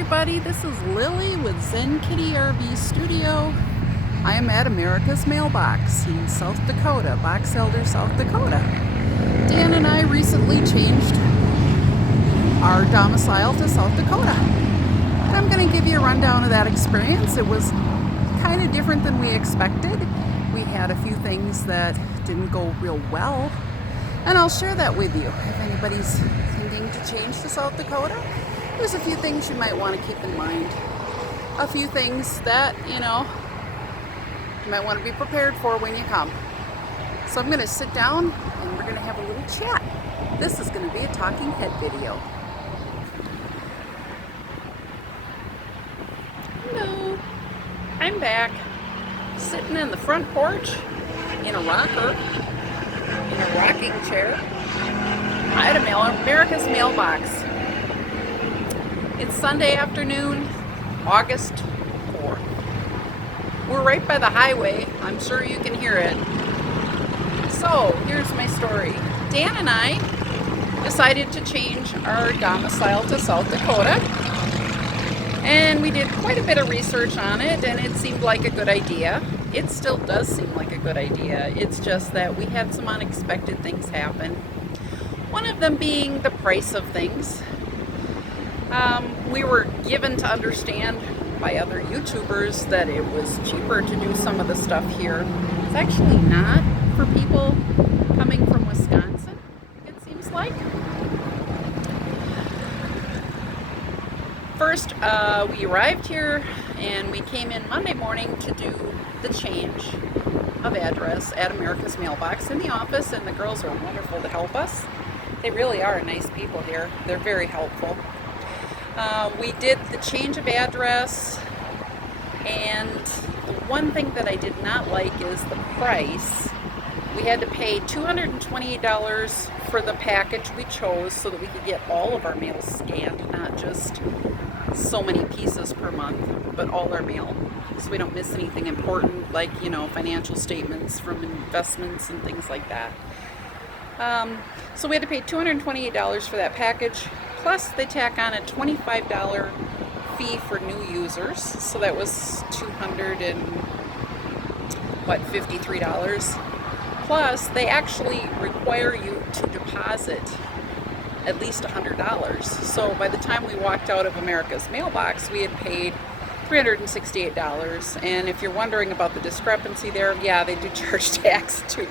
everybody, this is Lily with Zen Kitty RV Studio. I am at America's Mailbox in South Dakota, Box Elder, South Dakota. Dan and I recently changed our domicile to South Dakota. I'm going to give you a rundown of that experience. It was kind of different than we expected. We had a few things that didn't go real well, and I'll share that with you. If anybody's thinking to change to South Dakota, there's a few things you might want to keep in mind. A few things that, you might want to be prepared for when you come. So I'm going to sit down and we're going to have a little chat. This is going to be a talking head video. Hello, I'm back, sitting in the front porch in a rocker, in a rocking chair. I had America's Mailbox. It's Sunday afternoon, August 4th. We're right by the highway. I'm sure you can hear it. So, here's my story. Dan and I decided to change our domicile to South Dakota. And we did quite a bit of research on it, and it seemed like a good idea. It still does seem like a good idea. It's just that we had some unexpected things happen. One of them being the price of things. We were given to understand by other YouTubers that it was cheaper to do some of the stuff here. It's actually not for people coming from Wisconsin, it seems like. First, we arrived here and we came in Monday morning to do the change of address at America's Mailbox in the office, and the girls are wonderful to help us. They really are nice people here. They're very helpful. We did the change of address, and the one thing that I did not like is the price. We had to pay $228 for the package we chose so that we could get all of our mail scanned, not just so many pieces per month, but all our mail, so we don't miss anything important like, financial statements from investments and things like that. So we had to pay $228 for that package. Plus, they tack on a $25 fee for new users, so that was $253. Plus, they actually require you to deposit at least $100. So by the time we walked out of America's Mailbox, we had paid $368. And if you're wondering about the discrepancy there, yeah, they do charge tax too.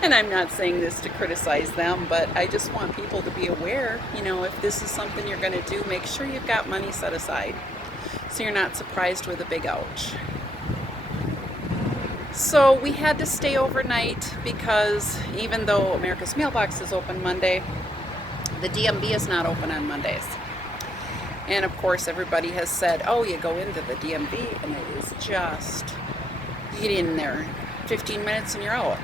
And I'm not saying this to criticize them, but I just want people to be aware, if this is something you're going to do, make sure you've got money set aside so you're not surprised with a big ouch. So we had to stay overnight because even though America's Mailbox is open Monday, the DMV is not open on Mondays. And of course everybody has said, oh, you go into the DMV and it is just, you get in there 15 minutes and you're out.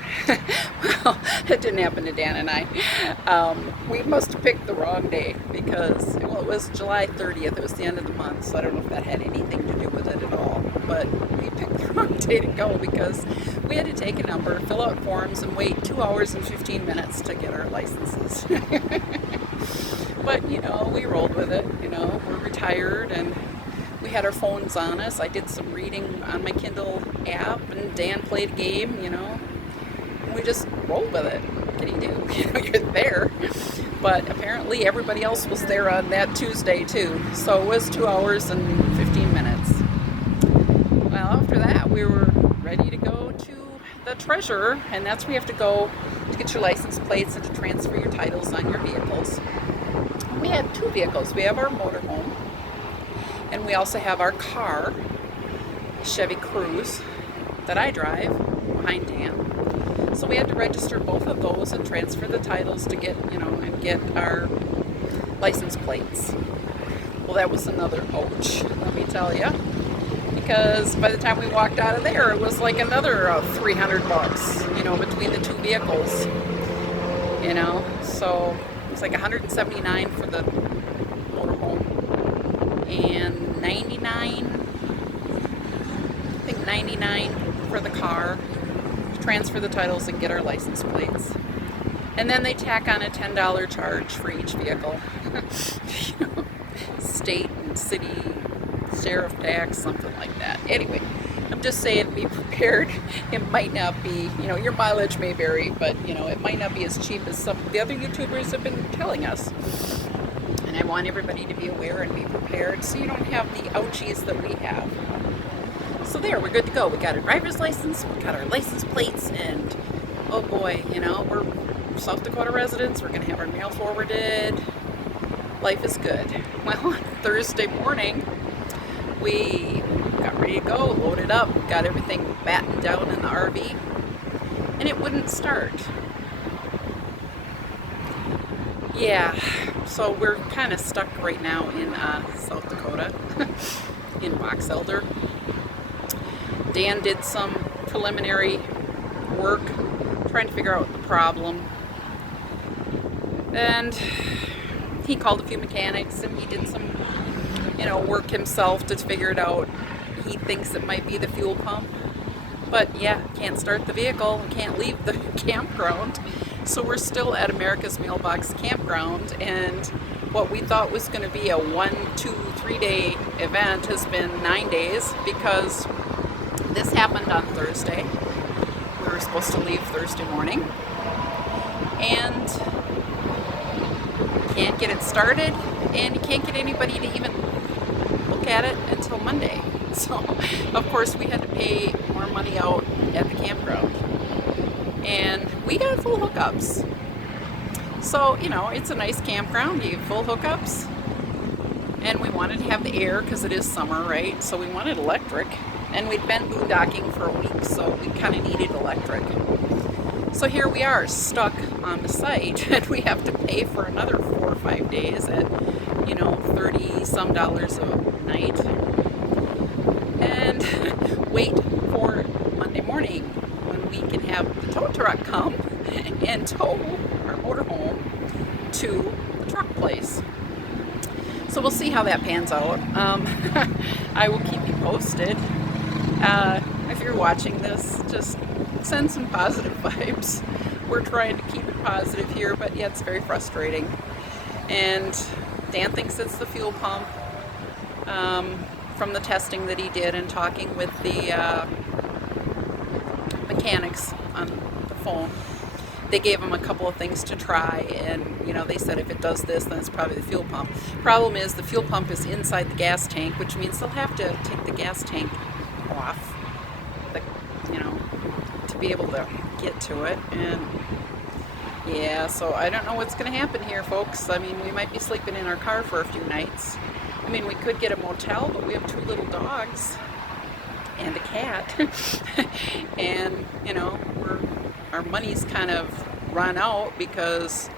Well, that didn't happen to Dan and I. We must have picked the wrong day because, it was July 30th. It was the end of the month, so I don't know if that had anything to do with it at all. But we picked the wrong day to go because we had to take a number, fill out forms, and wait 2 hours and 15 minutes to get our licenses. But, we rolled with it. We're retired and we had our phones on us. I did some reading on my Kindle app, and Dan played a game, and we just rolled with it. What can you do? You're there. But apparently everybody else was there on that Tuesday too. So it was 2 hours and 15 minutes. Well, after that, we were ready to go to the treasurer, and that's where you have to go to get your license plates and to transfer your titles on your vehicles. We had two vehicles. We have our motorhome, and we also have our car, Chevy Cruze, that I drive behind Dan. So we had to register both of those and transfer the titles to get, and get our license plates. Well, that was another ouch, let me tell you. Because by the time we walked out of there, it was like another $300, between the two vehicles. So it was like $179 for the motorhome and $99 for the car to transfer the titles and get our license plates. And then they tack on a $10 charge for each vehicle. State and city sheriff tax, something like that. Anyway, I'm just saying, be prepared. It might not be, your mileage may vary, but it might not be as cheap as some of the other YouTubers have been telling us. And I want everybody to be aware and be prepared so you don't have the ouchies that we have. So there, we're good to go. We got our driver's license, we got our license plates, and oh boy, we're South Dakota residents. We're going to have our mail forwarded. Life is good. Well, on Thursday morning, we got ready to go, loaded up, got everything battened down in the RV, and it wouldn't start. Yeah, so we're kind of stuck right now in South Dakota, in Box Elder. Dan did some preliminary work trying to figure out the problem, and he called a few mechanics and he did some work himself to figure it out. He thinks it might be the fuel pump, but yeah, can't start the vehicle, can't leave the campground. So we're still at Americas Mailbox Campground, and what we thought was going to be a 1, 2, 3 day event has been 9 days, because this happened on Thursday. We were supposed to leave Thursday morning and can't get it started, and you can't get anybody to even look at it until Monday. So of course we had to pay more money out at the campground, and we got full hookups. So it's a nice campground, you get full hookups, and we wanted to have the air because it is summer, right? So we wanted electric, and we'd been boondocking for a week, so we kind of needed electric. So here we are, stuck on the site, and we have to pay for another 4 or 5 days at, $30 some a night, and wait for Monday morning when we can have the tow truck come and tow our motorhome to the truck place. So we'll see how that pans out. I will keep you posted. If you're watching this, just send some positive vibes. We're trying to keep it positive here, but yeah, it's very frustrating. And Dan thinks it's the fuel pump. From the testing that he did and talking with the mechanics on the phone, they gave him a couple of things to try, and they said if it does this, then it's probably the fuel pump. Problem is, the fuel pump is inside the gas tank, which means they'll have to take the gas tank off, to be able to get to it. And yeah, so I don't know what's going to happen here, folks. I mean, we might be sleeping in our car for a few nights. I mean, we could get a motel, but we have 2 little dogs and a cat, and our money's kind of run out because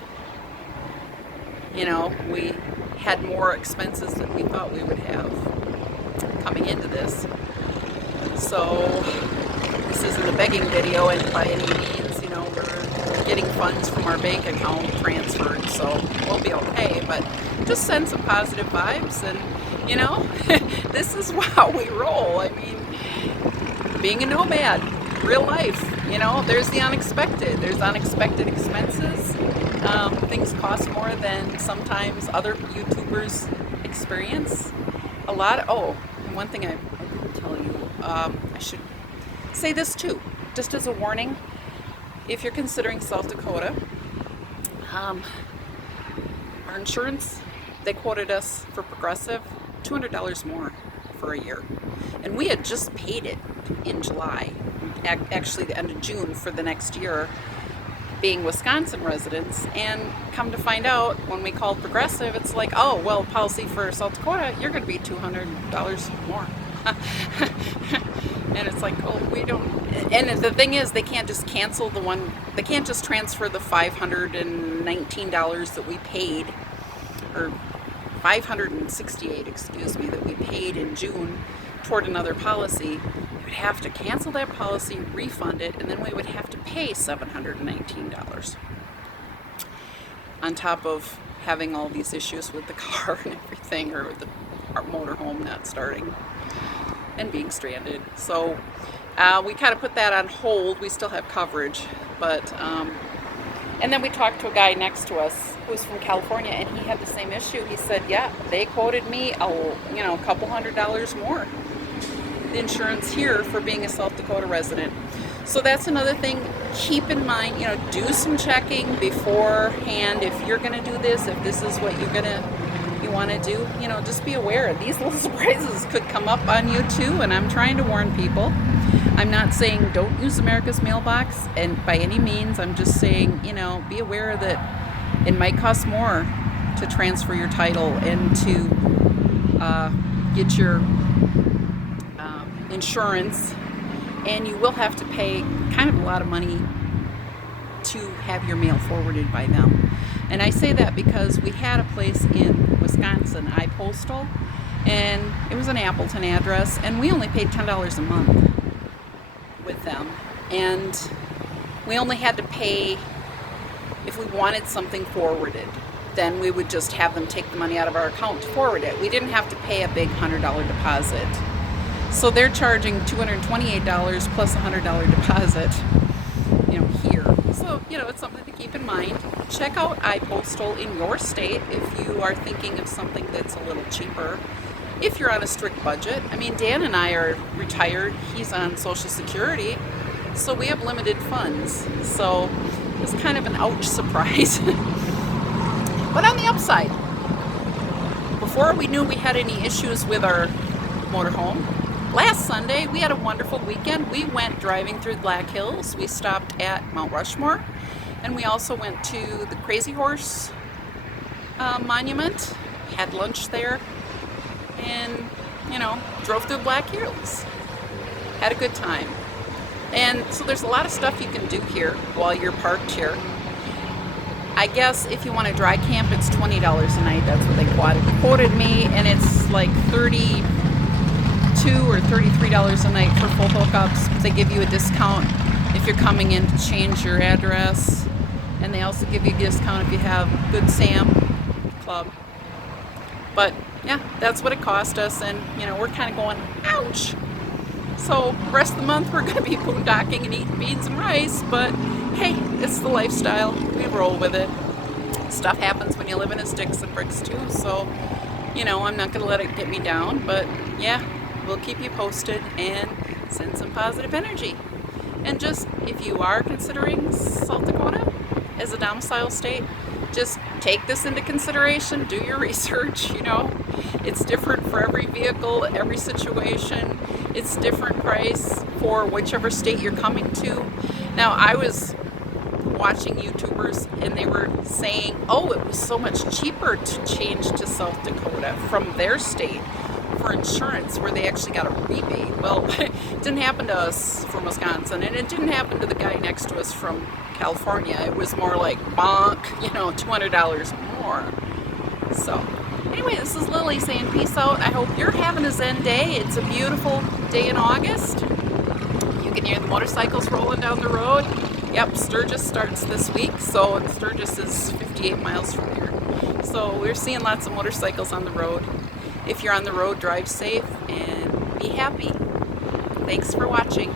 we had more expenses than we thought we would have coming into this. So this isn't a begging video, and by any means, we're getting funds from our bank account transferred, so we'll be okay. But just send some positive vibes, and this is how we roll. I mean, being a nomad, real life, there's the unexpected. There's unexpected expenses. Things cost more than sometimes other YouTubers experience. A lot of, and one thing I didn't tell you, I should say this too, just as a warning. If you're considering South Dakota, our insurance, they quoted us for Progressive $200 more for a year. And we had just paid it in July, actually the end of June for the next year, being Wisconsin residents. And come to find out, when we called Progressive, it's like, oh, well, policy for South Dakota, you're going to be $200 more. And it's like, oh, we don't. And the thing is, they can't just cancel the one, they can't just transfer the $519 that we paid, or $568, excuse me, that we paid in June toward another policy. We would have to cancel that policy, refund it, and then we would have to pay $719 on top of having all these issues with the car and everything, or with our motorhome not starting and being stranded. So we kind of put that on hold. We still have coverage, but And then we talked to a guy next to us who's from California, and he had the same issue. He said, yeah, they quoted me a couple $100 more, the insurance here, for being a South Dakota resident. So that's another thing. Keep in mind, do some checking beforehand. If you're going to do this, if this is what you want to do, just be aware. These little surprises could come up on you too, and I'm trying to warn people. I'm not saying don't use America's Mailbox, and by any means, I'm just saying, be aware that it might cost more to transfer your title and to get your insurance, and you will have to pay kind of a lot of money to have your mail forwarded by them. And I say that because we had a place in Wisconsin, iPostal, and it was an Appleton address, and we only paid $10 a month with them, and we only had to pay if we wanted something forwarded. Then we would just have them take the money out of our account to forward it. We didn't have to pay a big $100 deposit. So they're charging $228 plus a $100 deposit, here. So, it's something to keep in mind. Check out iPostal in your state if you are thinking of something that's a little cheaper. If you're on a strict budget. I mean, Dan and I are retired. He's on Social Security, so we have limited funds. So it's kind of an ouch surprise. But on the upside, before we knew we had any issues with our motorhome, last Sunday we had a wonderful weekend. We went driving through the Black Hills. We stopped at Mount Rushmore, and we also went to the Crazy Horse Monument, had lunch there, and drove through the Black Hills. Had a good time. And so there's a lot of stuff you can do here while you're parked here. I guess if you want to dry camp, it's $20 a night. That's what they quoted me, and it's like $32 or $33 a night for full hookups. They give you a discount if you're coming in to change your address, and they also give you a discount if you have Good Sam Club. But yeah, that's what it cost us, and we're kind of going, ouch. So the rest of the month we're going to be boondocking and eating beans and rice, but hey, it's the lifestyle. We roll with it. Stuff happens when you live in a sticks and bricks too, so I'm not going to let it get me down, but yeah, we'll keep you posted and send some positive energy. And just, if you are considering South Dakota as a domicile state, just take this into consideration. Do your research. It's different for every vehicle, every situation. It's different price for whichever state you're coming to. Now, I was watching YouTubers, and they were saying, it was so much cheaper to change to South Dakota from their state for insurance, where they actually got a rebate. Well, it didn't happen to us from Wisconsin, and it didn't happen to the guy next to us from California. It was more like bonk, $200 more. So anyway, this is Lily saying peace out. I hope you're having a zen day. It's a beautiful day in August. You can hear the motorcycles rolling down the road. Yep, Sturgis starts this week, so Sturgis is 58 miles from here. So we're seeing lots of motorcycles on the road. If you're on the road, drive safe and be happy. Thanks for watching.